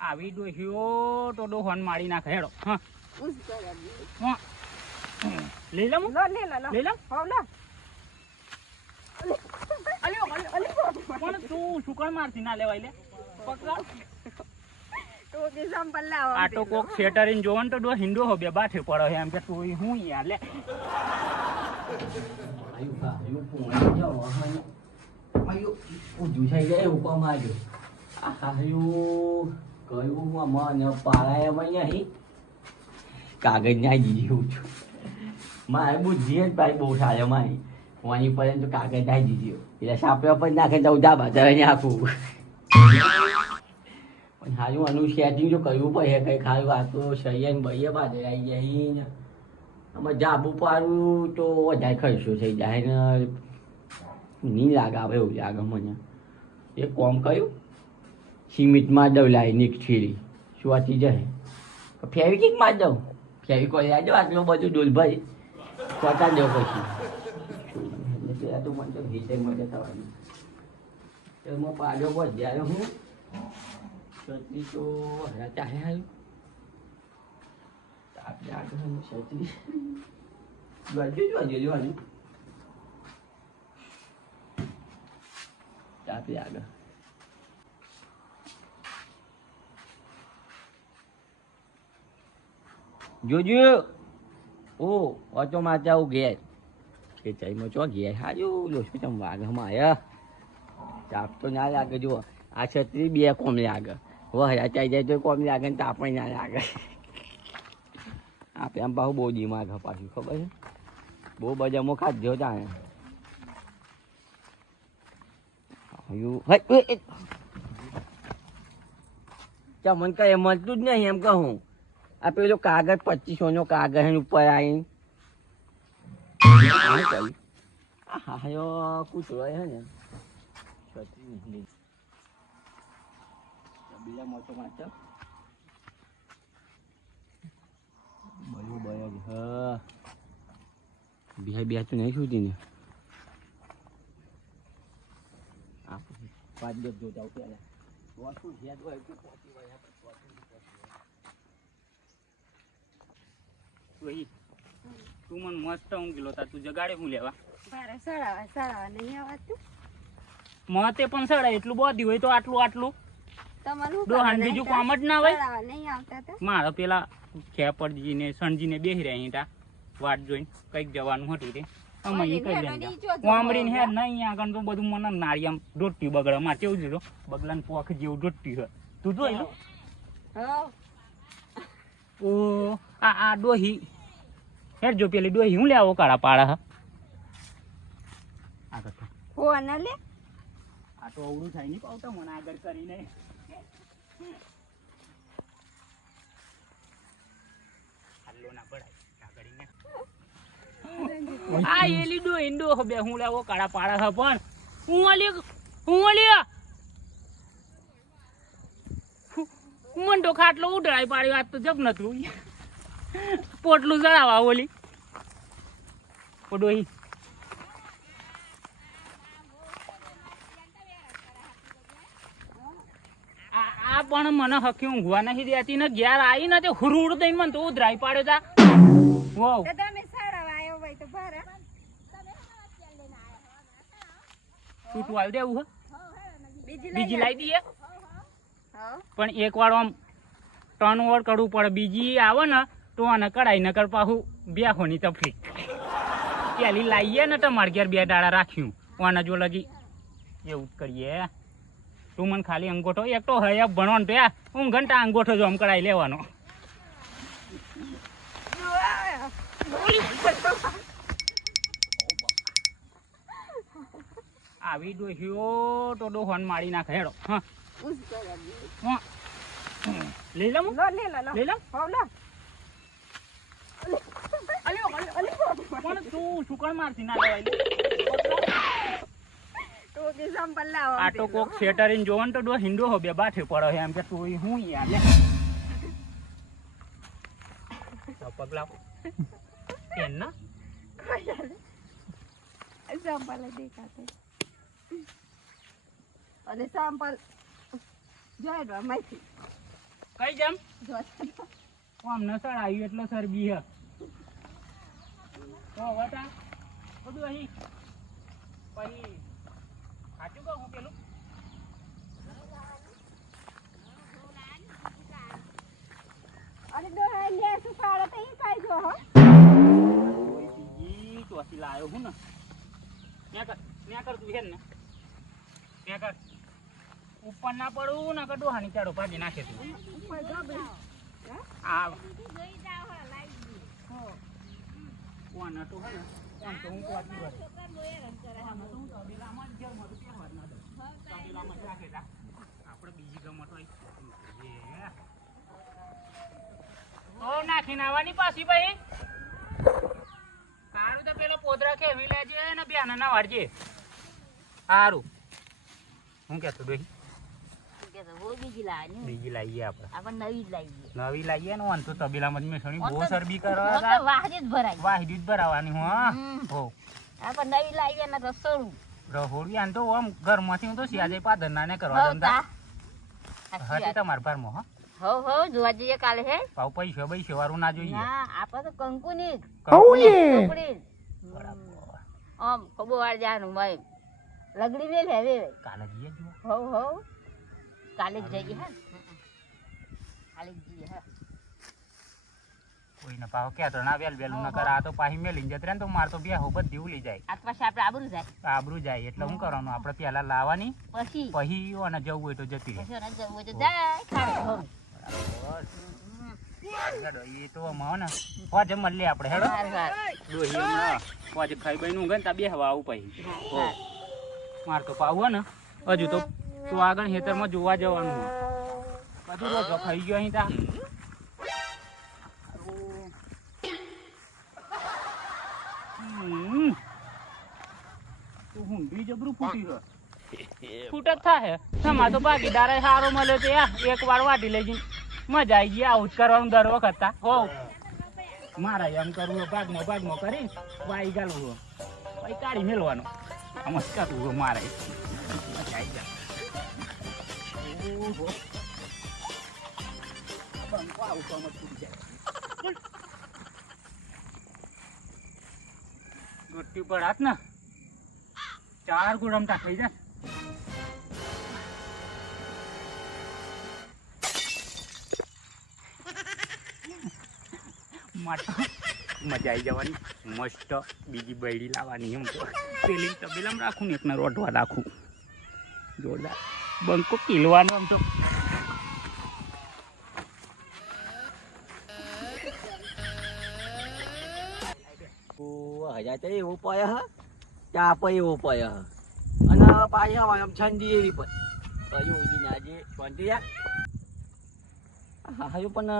આવી ડોહ્યો તો ડોહોન મારી નાખે હેડો. હા લઈ લઉં લઈ લઉં પણ તું શુકર મારતી ના લેવાય લે પકડા આ તો કોક શેટરીને જોવો ને તો ડો હિન્દો હો બે બાઠે પડે એમ કે તું હું યાર લે કાગળ ના જીવું છું મારે બુદ્ધિ જ ભાઈ બહુ થાય મારી વાની પર્યંત કાગળ ના જીવ્યો એટલે સાપડા પર નાખે જવું ધાબા ચડે આખું પણ હારું આનું સેટિંગ જો કરવું પડે કઈ ખારું આ તો શરીર ભાઈએ પાછળ આવી જાય ને આમાં જાબુ પાડવું તો વધારે ખર્ચો થઈ જાય ને નહીં લાગે આવે એવું લાગે મને એક કોમ કર્યું સિમેન્ટમાં દઉં લાવી નીકળી સ્વાતી જાય ફેવિકિક માં દઉં ફેવિકોલ દો આટલું બધું ડોલ ભાઈ સ્વાતા દો પછી તો મને તો ભીતે મજા થવાની એમાં પાડો બસ જ્યારે હું છત્રી તો ચાહે આવ્યું આપણે આગળ છત્રી જોવાનું આપણે આગળ જોજો ઓ ઓટો મારતા આવું ઘેર કે ચાઈમાં ચો ઘેર હારું લોસો ચમ વાઘમાં આયા તાપ તો ના લાગે જો આ છત્રી બે કોમ લાગે વહરા ચાઈ જાય તો કોમ લાગે ને તાપ ના લાગે આપે આમ પાછું બહુ દિમાગ પાછું ખબર છે બહુ બજામાં ખાધો તાણે મને કઈ મળતું જ નહીં એમ કહું આ પેલો કાગળ 2500 નો કાગળ ઉપર આવીને હા કૂતરો હે ને બીજા મોટો માત્ર બરાબર હા બિહાર તો નહીં સુધી ને પાંચ દસ જોતા આવું પેલા શું યાદ હોય તું પહોંચી વળ્યા તું મને મસ્ત ઊંઘી તા તું જગાડે હું લેવા મતે પણ સડાય એટલું બોધી હોય તો આટલું ડોહાન બીજું કામ જ ના હોય મારે પેલા ખેપડજી ને સણજી ને બેહી રહ્યા ઈટા વાટ જોઈને કઈક જવાનું હતું તે અમે કહી વામડીને હે નહીં આગળ તો બધું મને નાળી આમ ડોટી બગડા માં કેવું છે બગલાને પોખ જેવું ડોટી હોય તું જોઈ લો ઓ આ ડોહી હેર જો પેલી ડોહી હું લેવો કાળા પાડા આગળ લે આ તો અવળું થાય નહીં પાવતા મને આગળ કરીને હાલો ના પડાય આ એલી ડોહી ડો બે હું લેવો કાળા પાડા હા પણ હું મન તો ખાટલો ઉડાઈ પાડ્યો આજ તો જબ નતું પોટલું ચડાવવા ઓલી ડોહી આ પણ મને હકી ઊંઘવા નથી દેતી ને ઘેર આવી ને તે હુરુડ દઈને મને તો ઉધરાઈ પાડ્યો તા વાવ તું આવી દેવું બીજી લાવી દઈએ પણ એક વાર આમ ટર્ન ઓવર કરવું પડે બીજી આવે ને તો આને કઢાઈ ન કર પાછું બેહોની તકલીફ પેલી લાવીએ ને તમારે ઘેર બે દાડા રાખ્યું આના જો લગી એવું જ કરીએ તું મને ખાલી અંગોઠો એક તો હે ભણવાનું તો હું ઘંટા અંગોઠો જો આમ કઢાઈ લેવાનો આવી ડોહ્યો તો ડોહોન મારી નાખે હેડો હા લઈ લઉં પણ તું શુકર મારતી ના લેવાય આ તો કોક શેટરીને જોવો ને તો ડો હિન્દો હો બે બાઠે પડે એમ કે તું હું યાર લે પગલા પેન ના સંપલ દેખાતો અને સંપલ જોઈ રો માઈથી કઈ જમ જોતા આમ નસળ આવ્યું એટલે સરબી હે તો વટા બધું અહીં પછી સાચું કહું હું પેલું અને દો લે શું પાડો તો ઈ કાઈ જો હો બીજી ચોથી લાયો હું ને ત્યાં કર તું હે ને ત્યાં કર ઉપર ના પડું ને કડો હાની ચાડો ભાજી નાખે તું ઉપર ગબે આ કોણ હતું હે ને કોણ તો હું કોતી વાત કોણ તો હું તબેલામાં જ મારું કહેવા ના દે તબેલામાં જ રાખે જા આપણે બીજી ગમત હોય ઓ નાખીને આવવાની પાછી ભાઈ સારું તો પેલો પોદરા ખેવી લેજે ને બેના ના વાળજે સારું હું કહેતો દોહી બીજી લાવીએ આપણે નવી લાવીએ ને વાંધો તબેલામાં જ મેસણી બહુ સરબી કરવા વાહિદ જ ભરાવાની હો નવી લાવીએ ને રસોડું રહોડી આમ તો આમ ઘરમાંથી હું તો સિયાજે પાદર ના ને કરવા દંડા હા તમારા ભારમાં હા હો જોવા જઈએ કાલે હે પાવ પૈસા વાળું ના જોઈએ ના આપણે તો કંકુની કંકુની આમ કબો વાર જાનું ભાઈ લગડી વેલ હે કાલે જઈએ જો હો કાલે જ જઈએ હે કાલે જ જઈએ હે કોઈને પાવ કે તો ના વેલું ન કરા તો પાહી મેલીને જતરે ને તો માર તો બે હો બધી ઉલી જાય આ પાછા આપણે આબરૂ જાય એટલે શું કરવાનું આપણે પહેલા લાવવાની પછી અને જવું હોય તો જતી રહે પછી જવું હોય તો જાય ખારું એ તો ને હોજ મળીએ આપણે હેડો દોહી હમણાં હોજ ખાઈ બઈ નું ગન તા બે હવા આવું પછી માર તો પાવું ને હજુ તો આગળ ખેતરમાં જોવા જવાનું બધું રોજો ખાઈ ગયો અહીં તા હુંડી જબરું ફૂટી ગયો ફૂટ જ થાય તમારે તો ભાગીદાર સારો મળ્યો તો એક વાર વાટી લેજે મજા આવી ગઈ આવું જ કરવાનું દર વખત હો મારા એમ કરવું ભાગમાં કરી વાઈ ગાલવું ભાઈ કાઢી મેળવાનું આમ જ કરવું મારે મજા આવી જાય બંકો આવું તો મત ફૂટી જાય ગોટી પર હાથ ને 4 ગુણ રમતા થઈ જાય મજા આવી જવાની મસ્ત બીજી બૈડી લાવવાની એમ તો પેલી તબેલામાં રાખું ને એકને રોટવા રાખું જોરદાર બંકો કિલવાનો આમ તો હજાર તો એવો પાય હ ચા પણ એવો પાય હ અને પાછી હવા આમ ઠંડી એવી પણ કયું ઊંઘી ના જે શાંતિ હા હજુ પણ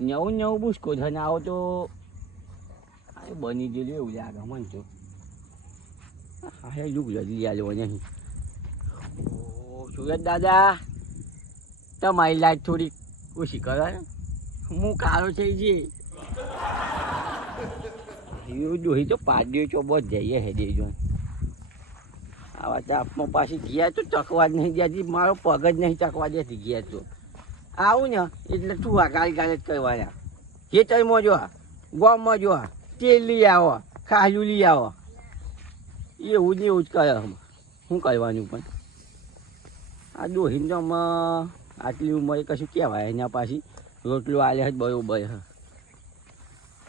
નવું બુસકો છે ને આવો તો બની ગયેલું એવું લાગે મને તો હા હે યુગ જલ્દી આવ્યો નહીં સુરત દાદા તમારી લાઈટ થોડી ઓછી કરો હું કારો થઈ જઈએ દોહી તો પાડ્યો છો બહુ જઈએ હે દેજો આવા ચાપમાં પાછી ગયા તો ચકવા જ નહીં ગયા મારો પગ જ નહીં ચકવા દેતી ગયા તો આવું ને એટલે તું આ ગાળી જ કરવાના ખેતરમાં જો ગોમમાં જો તેલ લઈ આવો ખાલું લઈ આવો એવું જ કરે શું કરવાનું પણ આ દોહીને તો આટલી ઉંમરે કશું કહેવાય એના પાછી રોટલો આલે જ બરોબર હ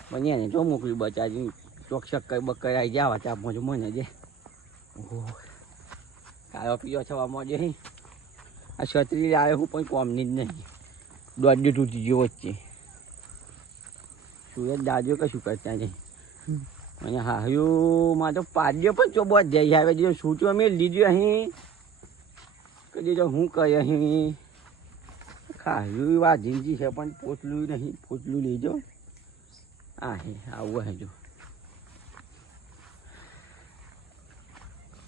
પણ એને તો મોકલી બચાવી ચોકશક બકર આવી જવા ચાપમાં જો મને જે ઓહો કાળો પીઓ થવામાં જે આ છત્રી આવે હું પણ કોમની જ નહીં દોડી તૂટી ગયો વચ્ચે સુરત દાદીઓ કશું કરતા નહીં અને હાહયુંમાં તો પાડ્યો પણ ચોબો જ જઈ આવે દીધો સૂચો અમે લીધું અહીં કહી દીધો હું કહે અહીં ખાહ્યું વા જિંદગી છે પણ પોટલું નહીં પોટલું લેજો આ હે આવું હે જો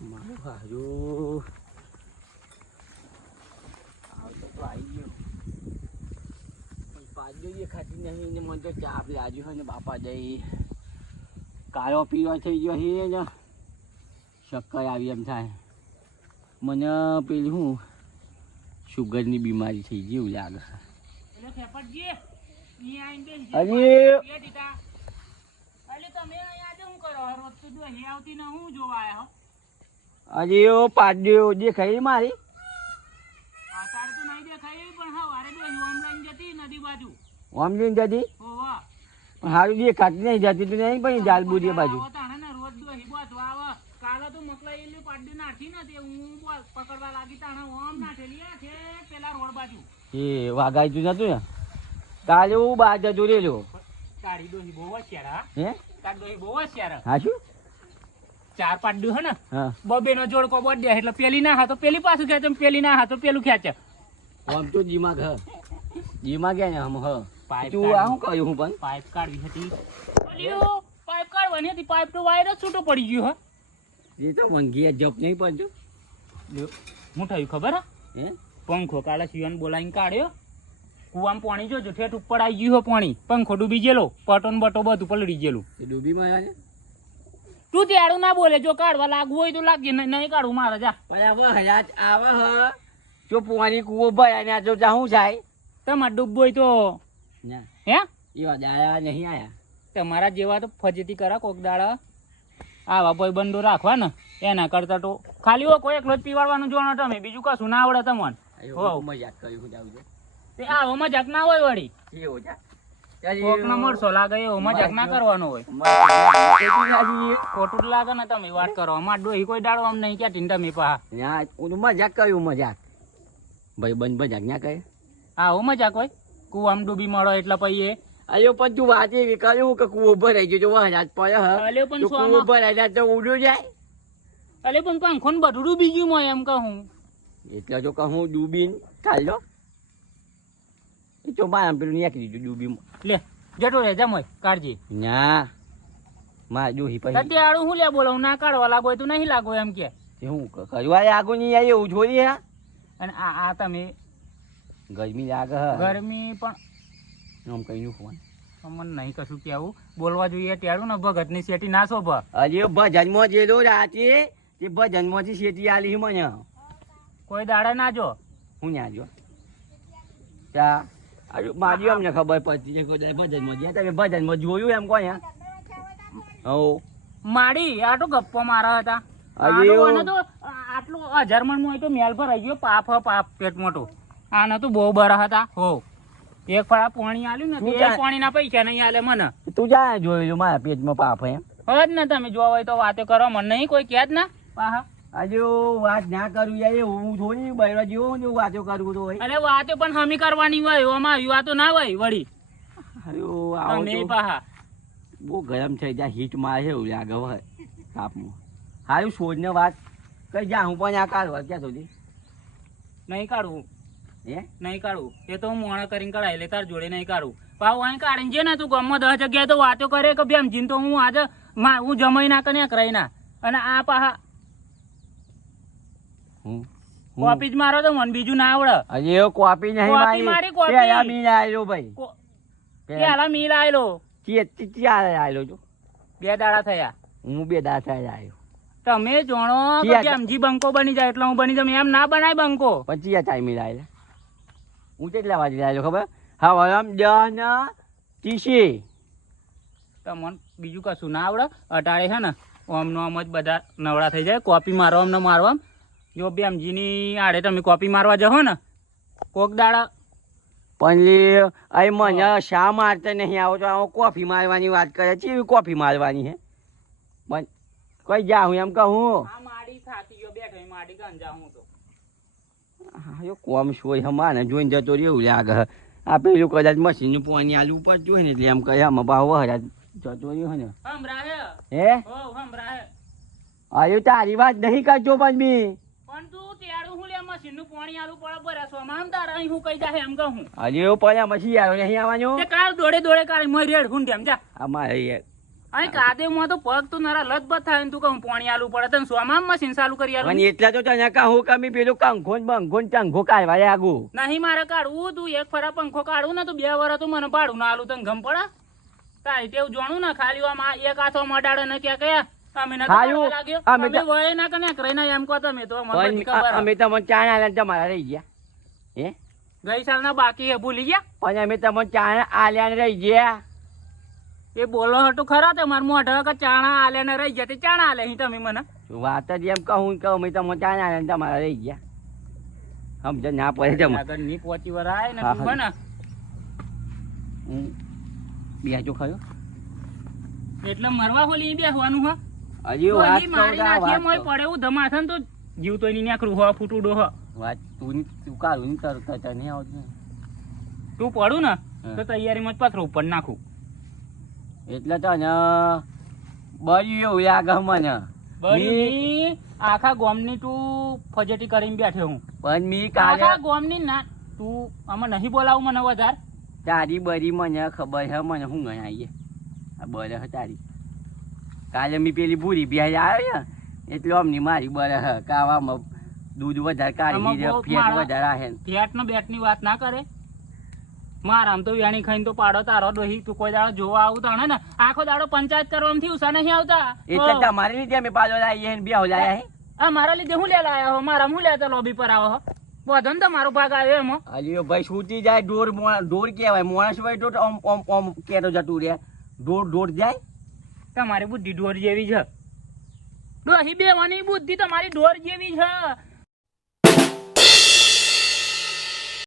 મારું હાહયું આવતો તો આવી ગયો પાડ્યો જે ખાતી નહીં ને મને તો ચા આપી આજુ હોય ને બાપા જઈ કાળો પીવો થઈ ગયો હે ને શક્કર આવી એમ થાય મને પેલી હું શુગરની બીમારી થઈ ગઈ એવું લાગે એટલે ફેફડજી અહીં આવીને બેસી અરે બે દીધા. એટલે તમે અહીં આજે શું કરો રોજ તો જો હે આવતી ને હું જોવા આયા હો અરે ઓ પાડ્યો દેખાય મારી અત્યારે તો નહીં દેખાય પણ હા વારે જો ઓનલાઈન જતી નદી બાજુ ઓમલીન જતી ઓ વાહ સારું દેખાતી નહીં જતી તો નહીં પણ જાલબુરી બાજુ રોજ જો હિબત વાવ કાલે તો મકલાઈ એલી પાડી નાખી ને તે હું પકડવા લાગી તાણે ઓમ નાખેલી આ છે પેલા રોડ બાજુ એ વાઘાઈ તું નતું ને કાલે હું બહાર જતો રહેલો તારી ડોહી બહુ હોશિયાર હા હે તારી ડોહી બહુ હોશિયાર હા શું 4-5 હે ને હા બબે નો જોડકો બોડ દે એટલે પેલી ના હાથો પેલી પાછું ખેંચે પેલી ના હાથો પેલું ખેંચે આમ તો જીમાં ઘર જીમાં ગયા ને આમ હ પાઇપ તું આ શું કહ્યું હું પણ પાઇપ કાઢવી હતી ઓલ્યો પાઇપ કાઢવાની હતી પાઇપ તો વાયર જ છૂટો પડી ગયો હા એ તો મંગી જપ નહીં પડજો હું થયું ખબર હે હે પંખો કાલે શિવન બોલાવીને કાઢ્યો કુવામાં પાણી જોજો ઠેઠ ઉપર આવી ગયું પાણી પંખો ડૂબી ગયેલો પટોન બટો બધું પલળી ગયેલું એ ડૂબી માં છે તું ત્યારું ના બોલે જો કાઢવા લાગવું હોય તો લાગજે નહીં કાઢું મારે જા પણ હવે હયાત આવે હ જો પોણી કૂવો ભરાય ને આ જો શું થાય તમારે ડૂબવું હોય તો ના હે એવા દાયા નહીં આયા તમારા જેવા તો ફજેતી કરા કોક દાડા આવા ભાઈ બંધો રાખવા ને એના કરતા તો ખાલી હો કોઈ એકલો જ પીવાડવાનું જોવાનો તમે બીજું કશું ના આવડે તમને હો. મજાક કર્યું જાવ તે આવો મજાક ના હોય વળી એવો જા કોક નો મળશો લાગે એવો મજાક ના કરવાનો હોય ખોટું જ લાગે ને તમે વાત કરો અમાર ડોહી કોઈ દાડો આમ નહીં ક્યાં તમે પા મજાક કર્યું મજાક ભાઈ બંધ મજાક ના કહે આવો મજાક હોય કુવામાં ડૂબી મળો એટલે પછી એ અયો પણ તું વાત એવી કર્યું કે કૂવો ભરાઈ ગયો જો વહાજ પડે અલ્યો પણ હ કૂવો ભરાઈ જાય તો ઉડ્યો જાય અલે પણ પંખો ને બધું ડૂબી ગયું મોય એમ કહું એટલે જો કહું ડૂબીને ચાલો એ તો મારા પેલું નીકળી દીધું ડૂબી લે જતો રે જમોય કાઢજી ના માં જો પછી ત્યારું હું લે બોલો ના કાઢવા લાગો તો નહીં લાગો એમ કે હું કરવા આગળ નહીં આવી એવું છોડી હા અને આ તમે ગરમી લાગે હ ગરમી પણ આમ કઈ ફોન મને નહીં કશું કેવું બોલવા જોઈએ ત્યારું ને ભગત ની શેટી ના શોભા અરે ભજનમાં જેલો રાતે તે ભજનમાંથી શેતી આલી મને કોઈ દાડે ના જો હું ના જો ત્યાં મારી અમને ખબર પડતી છે કોઈ ભજનમાં ગયા તમે ભજનમાં જોયું એમ કોઈ હો માડી આ તો ગપ્પો મારા હતા અરે આનો તો આટલો 1000 મણ હોય તો મેલ પર આવી ગયો પાપ પેટ મોટો આને તો બહુ બરા હતા હો એક ફળા પાણી આલ્યું ને તે પાણી ના પૈસા નહીં આલે મને તું જા જોયું મારા પેટમાં પાપ એમ હજ ને તમે જોવા હોય તો વાતો કરો મને નહીં કોઈ કહે જ ના પાહા આજે વાત ના કરું યાર હું થોડી બૈરા જેવો હું વાતો કરું તો અરે વાતો પણ હમી કરવાની હોય આમાં આવી વાતો ના હોય વળી અરે તમે પાહા બહુ ગરમ થઈ જાય હીટ મારે એવું લાગે હોય તાપમાં હારું છોડને વાત કઈ જા હું પણ આ કાઢવા ક્યાં સુધી નહીં કાઢવું હે નહીં કાઢવું એ તો હું મોણા કરીને કઢાઈ લે તાર જોડે નહીં કાઢવું પાછું અહીં કાઢીને જે ને તું ગામમાં 10 જગ્યાએ તો વાતો કરે કે બેમ જીન તો હું આજે હું જમાઈ ના કને કરાઈ ના અને આ પાહા કોપી જ મારો તો મને બીજું ના આવડે અરે કોપી નહીં મારી કોપી પેલા મીલ આવેલો ભાઈ પેલા મીલ આવેલો ક્યારે આવેલો છો 2 દાડા થયા હું 2 દાડા આવ્યો તમે જાણો કે સમજી બંકો બની જાય એટલે હું બની જાઉં એમ ના બનાય બંકો પછી આ ટાઈમે આવેલા હું કેટલા વાગે આવેલો ખબર હા આમ 10:30 તમને બીજું કશું ના આવડે અટાળે છે ને આમ નો આમ જ બધા નવડા થઈ જાય કોપી મારવા ને મારવા જો બેમજીની આડે તમે કોપી મારવા જશો ને કોક દાડા પણ અહીં મને શા મારતા નહીં આવો તો આવો કોફી મારવાની વાત કરે છે એવી કોફી મારવાની હે પણ કઈ જાઉં એમ કહું આ માડી થાતી ગયો બેઠો માડી ગંજા હું તો હા કોમ સોય હમાને જોઈને જતો રહ્યો લાગે આ પેલું કદાચ મશીનનું પાણી આલવું પડતું હોય ને એટલે એમ કહે આમાં ભાવ વહરાજ જતો રહ્યો ને હમરા હે હમરા અરે તારી વાત નહીં કરજો પણ બી પણ તું તેડું હું લે મશીનનું પાણી આલું પડે બરસવા માં તારા અહીં હું કઈ જાય એમ કહું અરે પણ મશીન આવ્યો નહીં આવવાનો તે કાળ દોડે કાળ મય રેડ હું તેમ જા અમારે અહીં કાદેમાં તો પગ તો નરા લતબત થાય ને તું કહું પાણી આલું પડે તને સોમાં મશીન ચાલુ કરી આલું પણ એટલા તો તને કહું કે મેં પેલું કંખો ને બંખો ને ટંખો કાઢવા આગું નહીં મારે કાઢવું તું એક ફરા પંખો કાઢું ને તો 2 વર્ષ તો મને પાડું ના આલું તને ગમ પડે તારી તેવું જાણું ને ખાલી આમ એક હાથો મડાડે ને ક્યાં કયા અમે ના ખાયું, લાગ્યો અમે અમે તો- વય ના કને કરે ના એમ કહો તમે તો અમને બધી ખબર પણ અમે તમને ચા ના આલ્યા ને તમારા રહી ગયા હે ગઈ સાલના બાકી હે ભૂલી ગયા પણ અમે તમને ચા ના આલ્યા ને રહી ગયા એ બોલો હટું ખરા તમાર મોઢા કે ચાણા આલે ને રહી ગયા તે ચાણા આલે અહીં તમે મને વાત જ એમ કહું કે અમે તમને ચા ના આલ્યા ને તમારા રહી ગયા સમજ ના પડે તમે આગળ ની પહોંચી વાર આય ને હા, તું હા. ને હું બેજો ખાયો એટલે મરવા હોલી બેહવાનું હા હજી વાત હોલી મારી કહું નાખીએ વાત મોય કહું. પડે એવું ધમાથન તો જીવ તો એની નેકરું હો ફૂટુડો હો વાત તું કાઢું ને તરત નહીં આવતું તું પડું ને હા. તો તૈયારીમાં જ પથરો ઉપર નાખું એટલે તો ને બળ્યું એવું લાગે મને બરી આખા ગોમની તું ફજેટી કરીને બેઠે હું પણ મી કાલે આખા ગોમની ના તું આમાં નહીં બોલાવું મને વધારે તારી બરી મને ખબર છે મને હું ગઈ આવીએ આ બર હ તારી કાલે મી પેલી ભૂરી બિહારી આવ્યો ને એટલે અમની મારી બર હ કાવામાં દૂધ વધારે કાઢી આમાં દીધે બહુ ફેટ મારા- વધારે આહે ને. ફેટ ને બેટ ની વાત ના કરે મારા આમ તો વ્યાણી ખાઈને તો પાડો તારો ડોહી તું કોઈ દાડો જોવા આવું તાણે ને આખો દાડો પંચાયત કરવામાંથી ઉષા નહીં આવતા એટલે તમારી લીધે અમે પાછો લાવીએ ને બે લાયા હે આ મારા લીધે હું લેલા આવ્યા હો મારા હું લેતા લોબી પર આવો હો બધો ને તમારો ભાગ આવ્યો એમાં અલ્યો ભાઈ છૂટી જાય ઢોર કહેવાય માણસ ભાઈ તો ઓમ ઓમ ઓમ કેતો જતું રે ઢોર જાય તમારી બુદ્ધિ ઢોર જેવી છે ડોહી બેવાની બુદ્ધિ તમારી ઢોર જેવી છે